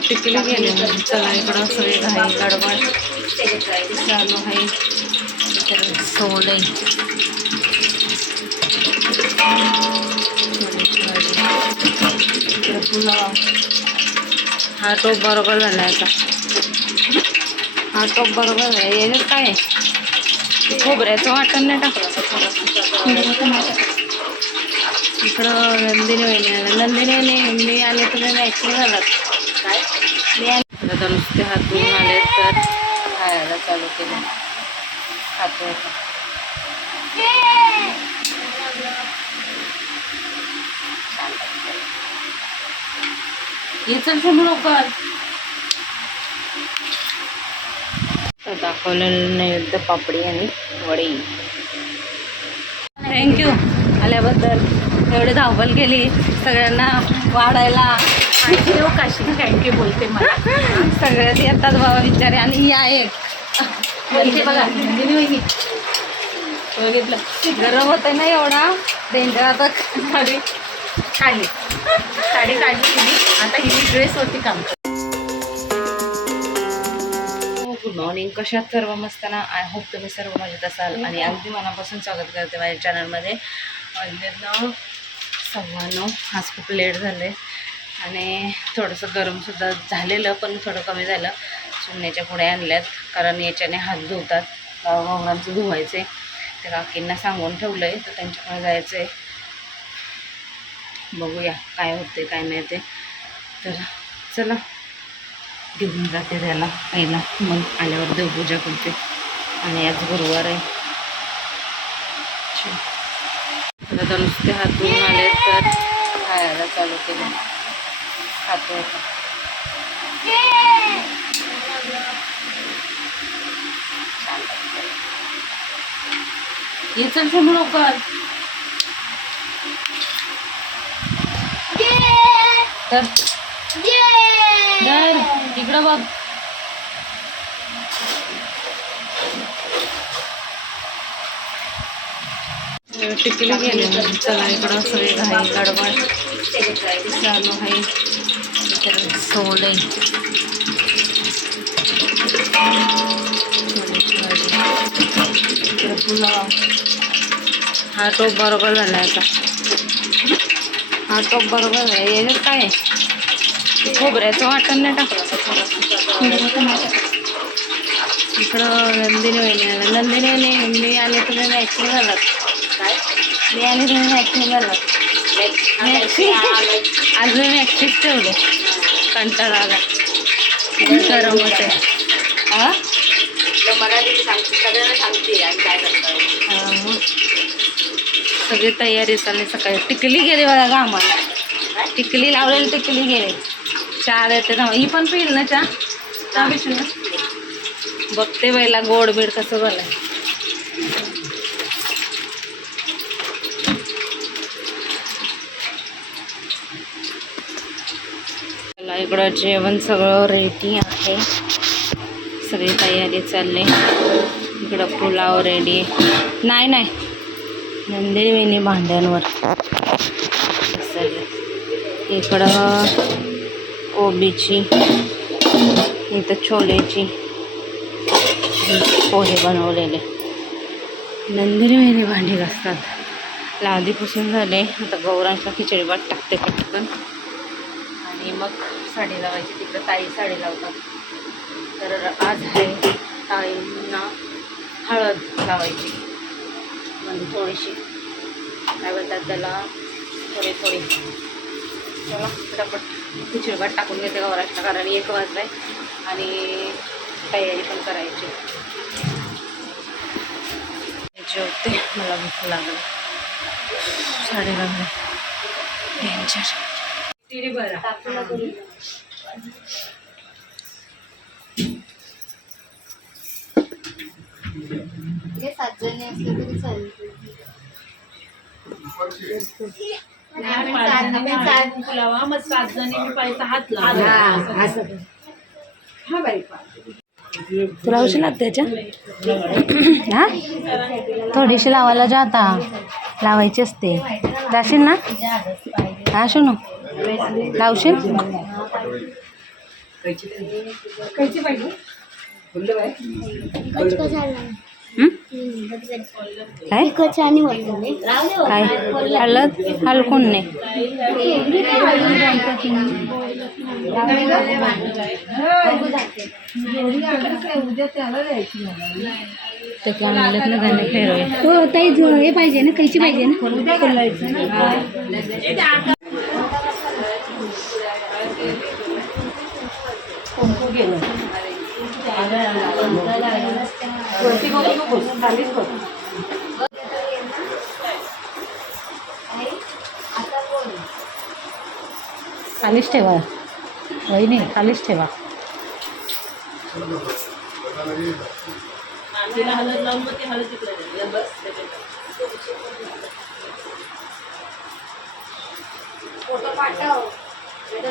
टिकली गेली चला इकडं सगळे घाई गडबड चालू आहे सोले इकडं हा टोप बरोबर झाला आता हा टोप बरोबर आहे याच्यात काय आहे? खोबऱ्याचं वाटण नाही टाकलं इकडं नंदिनी वहिनी नंदिनी वहिनी मी आले तुम्ही मॅचिंग झालात. काय मी आले आता नुसते हात धुवून आले तर खायला चालू केलं. खातो आता. ये दाखवलेलं नाही तर दाखवलेलं पापडी आणि वडी. थँक्यू आल्याबद्दल एवढी धावपल केली सगळ्यांना वाढायला थँक्यू काशी थँक्यू बोलते मला. सगळ्यात येतात बाबा विचारे आणि ही आहे बोलते बघा बघितलं. गरम होतं ना एवढा? डेंजर आता साडी काढली साडी काढली तिने. आता ड्रेस होती काम मॉर्निंग कशात सर्व मस्त ना आय होप तुम्ही सर्व मजेत असाल. आणि अगदी मनापासून स्वागत करते माझ्या चॅनलमध्ये वाजलेत सव्वा नऊ आज खूप लेट झाले आणि थोडंसं गरमसुद्धा झालेलं पण थोडं कमी झालं. सुन्याच्या पुढे आणल्यात कारण याच्याने हात धुवतात गावगावरांचं धुवायचे त्या काकींना सांगून ठेवलं आहे तर त्यांच्याकडे जायचं आहे बघूया काय होते काय नाही ते. तर चला घेऊन जाते त्याला पहिला मग आल्यावर देवपूजा करते. आणि आज गुरुवार आहे. तर आता नुसते हात धुवून आले तर खायला चालू केलं. खातो आता. ये चल समोर लवकर. तर इकडं बघ. टिकली गेले. चला इकडं सगळे घाई गडबड. चालू आहे. सोले पुलाव हा टोप बरोबर झाला आता. हा टोप बरोबर झाला याच्यात काय आहे? खोबऱ्याचं वाटण नाही टाकलं. इकडं नंदिनी वहिनी आल्या. नंदिनी वहिनी मी आले तुम्ही मॅचिंग झालात काय मी आले तुम्ही मॅचिंग झालात आज मी मॅचिंग ठेवले. कंटाळा आला. गरम होते हा सगळी तयारी चालली सकाळी. टिकली गेली बघा आम्हाला टिकली लावलेली टिकली गेली. चहा देते. ना ही पण पिईल ना चहा? चहा पिशील ना? बघते बाईला गोड बीड कसं झालं इकडं जेवण सगळं रेडी आहे. सगळी तयारी चालली. इकडं पुलाव रेडी नाही नाही. नंदिनी भांड्यांवर. इकडं कोबीची इथं छोलेची पोहे बनवलेले. नंदिनी वेणी भांडी घासतात. लादीपासून झाले. आता गौरांचा खिचडी भात टाकते पटकन. आणि मग साडी लावायची. तिकडं ताई साडी लावतात. तर आज आहे ताईंना हळद लावायची. म्हणजे थोडीशी. काय बोलतात त्याला? थोडी थोडी. चला खिचडी भात टाकून घेते गौराष्ट कारण एक वाजलाय आणि तयारी पण करायची. जेवते मला भूक लागली. साडे लागले डेंजर बरं. सात जणी असले तरी चालेल. नाही, पाच जणी पाय फुलावा, मग सात जणी मी पायचा हात लावला. हा बाई. तुला लावशील ना त्याच्या हा? थोडीशी लावायला जा आता. लावायची असते. जाशील ना? हा शोनू लावशील हं? काय? काय? हळद हलकून नाही ते काय म्हणलेत ना त्याने फेरवे. हो ताई हे पाहिजे ना कैची पाहिजे ना? खालीच ठेवा. वहिनी खालीच ठेवा. फोटो पाठव. तुझ्या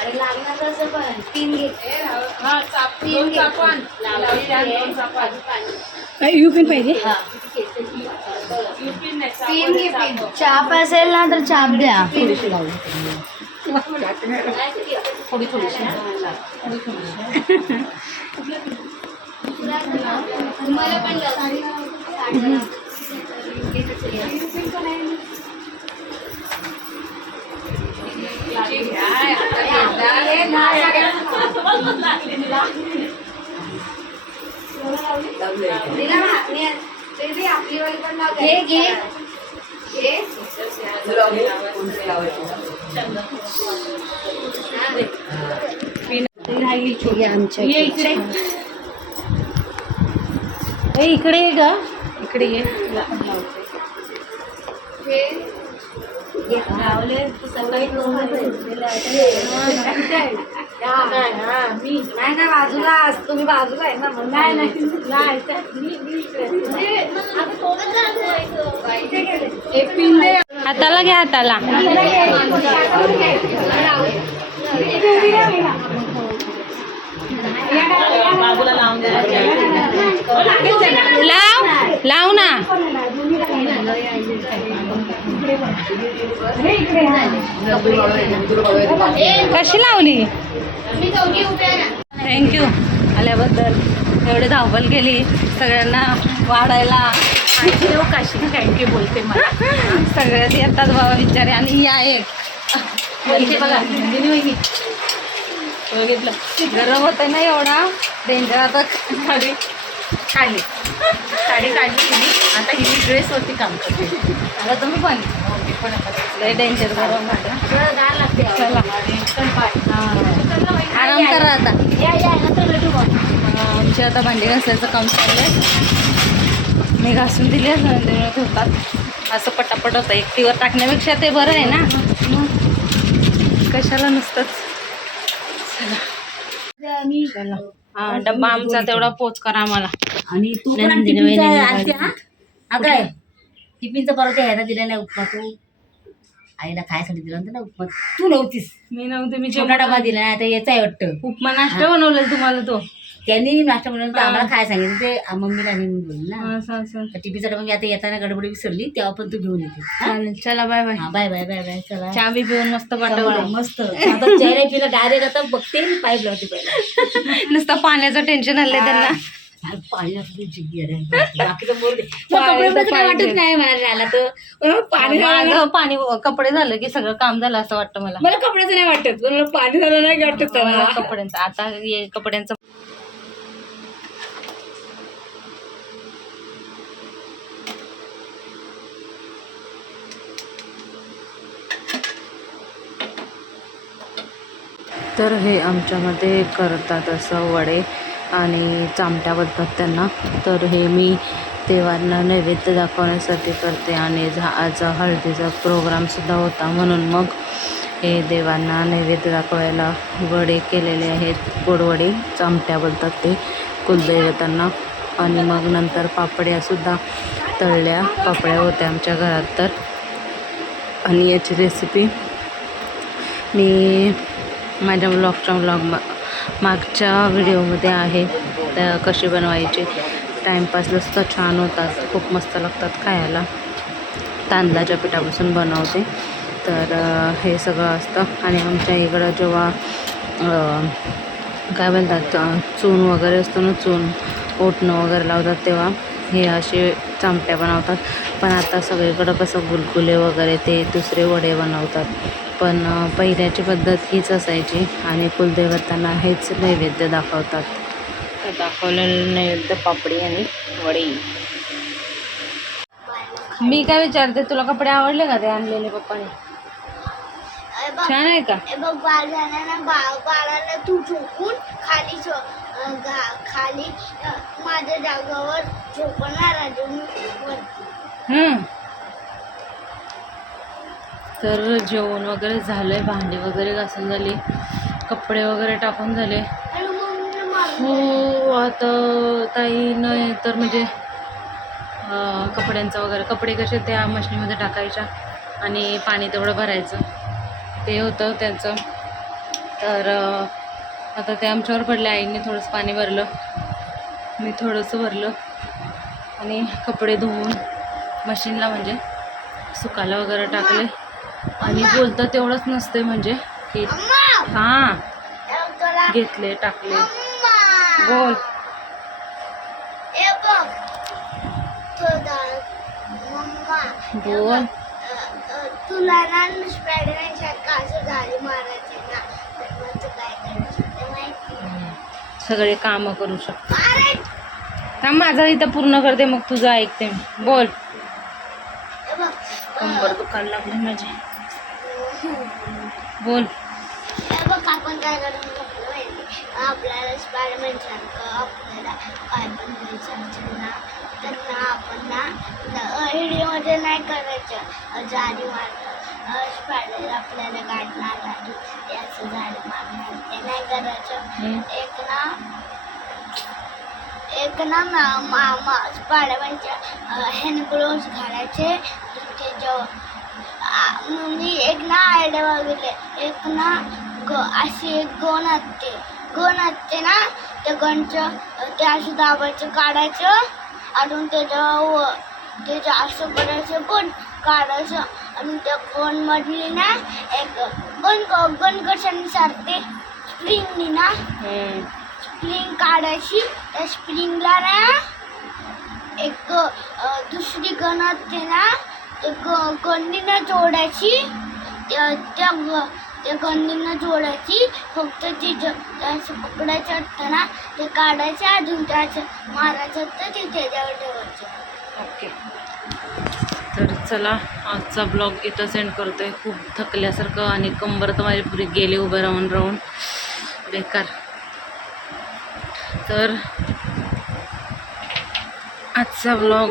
अरे लागणार तसं पण तीन घे तीन घे यू पिन पाहिजे तीन घे तीन चाप असेल ना तर चाप। द्या थोडी थोडीशी तुम्हाला पण लाव. दिला ना? मी- ते आपली वाली पण लाव. घे घे घे. आमच्या ये इकडे ए, इकडे ये ग इकडे ये घे. नाही ना बाजूला तुम्ही बाजूला आहे ना नाही नाही हाताला घ्या हाताला लाव लाव ना कशी लावली? आहे थँक्यू आल्याबद्दल एवढी धावपल केली. सगळ्यांना वाढायला काशी थँक्यू बोलते मला. सगळ्यात येतात बाबा विचारे आणि या एक. इथे बघा बघितलं. गरम होतं ना एवढा. डेंजर आता काढली. साडी काढली तिने. आता ही ड्रेसवरती काम करते. आता तुम्ही पण. लय डेंजर गरम लागते. चला. आराम करा आता. आमची आता भांडी घासायचं काम चाललंय मी घासून दिली आहे ठेवतात असं पटापट होतं. एकटीवर टाकण्यापेक्षा ते बरं आहे ना? कशाला नुसतंच? मी चला. हा डब्बा आमचा तेवढा पोच करा आम्हाला. आणि तू पण नंदिनी टिफिनचा वहिनीने आणते काढली. हा हा काय टिफिनचा परत ह्याला दिला नाही उपमा तू आईला खायसाठी दिला होता ना उपमा. तू नव्हतीस. मी नव्हते मी छोटा डबा दिला नाही आता याचा आहे वाटतं. उपमा नाश्ता बनवलेला तुम्हाला तो. त्यांनी नाश्ता बनवला तर आम्हाला खायला सांगितलं. ते मम्मीला आणि मी बोलली ना. तर टिफिनचा डबा मी आता येताना गडबडी विसरली तेव्हा पण तू घेऊन येते. हा? चालेल चला बाय बाय हा बाय बाय बाय बाय चला. चहा बी पिऊन मस्त पाठवलं मस्त. आता चेहरा पिला डायरेक्ट आता बघते मी पाईप लावते पहिला नुसतं पाण्याचं टेन्शन आलंय त्यांना. आणि पाणी असलं मग कपडे तर काय. वाटत नाही तर. पाणी झालं ना- माझं पाणी कपडे झालं की सगळं काम झालं असं वाटतं मला. मला कपड्याचं नाही वाटत. पण मला पाणी झालं नाही वाटत मला मला कपड्यांचं. आता कपड्यांचं तर हे आमच्यामध्ये करतात असं वडे आणि चामट्या बोलतात त्यांना. तर हे मी देवांना नैवेद्य दाखवण्यासाठी करते आणि झा आज हळदीचा प्रोग्रामसुद्धा होता म्हणून मग हे देवांना नैवेद्य दाखवायला वडे केलेले आहेत. गोडवडे चामट्या बोलतात ते कुलदैवतांना आणि मग नंतर पापड्यासुद्धा तळल्या. पापड्या होत्या आमच्या घरात तर. आणि याची रेसिपी मी माझ्या ब्लॉगच्या ब्लॉग मागच्या व्हिडिओमध्ये आहे. त्या कशी बनवायची? टाईमपास सुद्धा छान होतात. खूप मस्त लागतात खायला. तांदळाच्या पिठापासून बनवते. तर हे सगळं असतं. आणि आमच्या इकडं जेव्हा काय बोलतात चून वगैरे असतो ना चून ओटणं वगैरे लावतात तेव्हा हे असे चामट्या बनवतात. पण आता सगळीकडं कसं गुलगुले वगैरे ते दुसरे वडे बनवतात. पण पहिल्याची पद्धत हीच असायची आणि कुलदेवतांना हेच नैवेद्य दाखवतात. तर दाखवलेलं नैवेद्य पापडी आणि वडी. मी काय विचारते तुला कपडे आवडले का ते आणलेले पप्पाने? छान आहे का? हे बघ बाळ झाला बा बाळाला तू झोपून खाली खाली माझ्या जागावर झोपणार. तर जेवण वगैरे झालंय भांडी वगैरे घासून झाली कपडे वगैरे टाकून झाले. हो आता ताई नाही तर म्हणजे कपड्यांचा कपड्यांचं वगैरे कपडे कसे त्या मशनीमध्ये टाकायच्या आणि पाणी तेवढं भरायचं. ते होतं त्याचं. तर आता ते आमच्यावर पडले आईने थोडंसं पाणी भरलं. मी थोडंसं भरलं आणि कपडे धुवून मशीनला म्हणजे सुकायला वगैरे टाकले आणि बोलतं तेवढंच नसते म्हणजे की! हां घेतले टाकले! बोल बोल. तुला ना झाली मारायचे ना सगळे कामं करू शकतो माझा इथं पूर्ण करते मग तुझं ऐकते मी बोल कंबर दुखायला लागली माझी बोल. बघ आपण काय करून आपल्याला स्पायडरमॅन सारखं आपल्याला काय पण घ्यायचं ना तर ना आपण ना नाही करायचं. झाडी मारतं स्पायडर आपल्याला काढणार आणि त्याचं झाड मारणार ते नाही करायचं. एक ना एक ना मा मा मा स्पायडरमॅनच्या हँड ग्लोव्स घालायचे. त्याच्या आ- मी एक ना आयडिया बघितले. एक ना ग अशी एक गण असते. गण असते ना त्या गणचं ते असं दाबायचं काढायचं आणि त्याच्या व त्याचं असं करायचं गण काढायचं. आणि त्या गणमधली ना एक गण गण कशाने सारते? स्प्रिंगनी ना. स्प्रिंग काढायची. त्या स्प्रिंगला ना एक दुसरी गण असते ना गंडीनं जोडायची त्या त्या त्या गंडीनं जोडायची. फक्त ती ज- पकडायचं असताना ते काढायचं अजून त्याचं मारायचं तर ते त्याच्यावर ठेवायचं. ओके. तर चला आजचा ब्लॉग इथं सेंड करतोय. खूप थकल्यासारखं आणि कंबर तर माझी पुरी गेली उभं राहून राहून. बेकार. तर आजचा ब्लॉग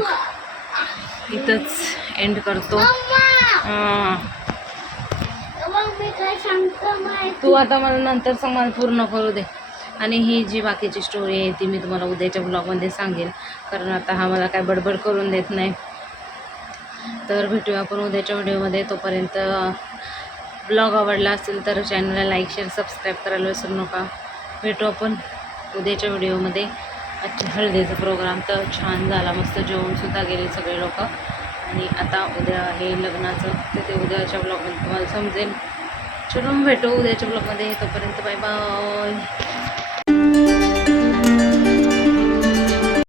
इथंच. एंड करतो. हां. तू आता मला नंतर सांग मला पूर्ण करू दे. आणि ही जी बाकीची स्टोरी आहे ती मी तुम्हाला उद्याच्या ब्लॉगमध्ये सांगेल कारण आता हा मला काय बडबड करून देत नाही. तर भेटूया आपण उद्याच्या व्हिडिओमध्ये तोपर्यंत ब्लॉग आवडला असेल तर चॅनलला लाईक शेअर सबस्क्राईब करायला विसरू नका. भेटू आपण उद्याच्या व्हिडिओमध्ये आजच्या हळदीचा प्रोग्राम तर छान झाला. मस्त जेवणसुद्धा गेले सगळे लोक. आणि आता उद्या आहे लग्नाचं तर ते उद्याच्या ब्लॉगमध्ये तुम्हाला समजेल. चलून भेटू उद्याच्या ब्लॉगमध्ये तोपर्यंत बाय बाय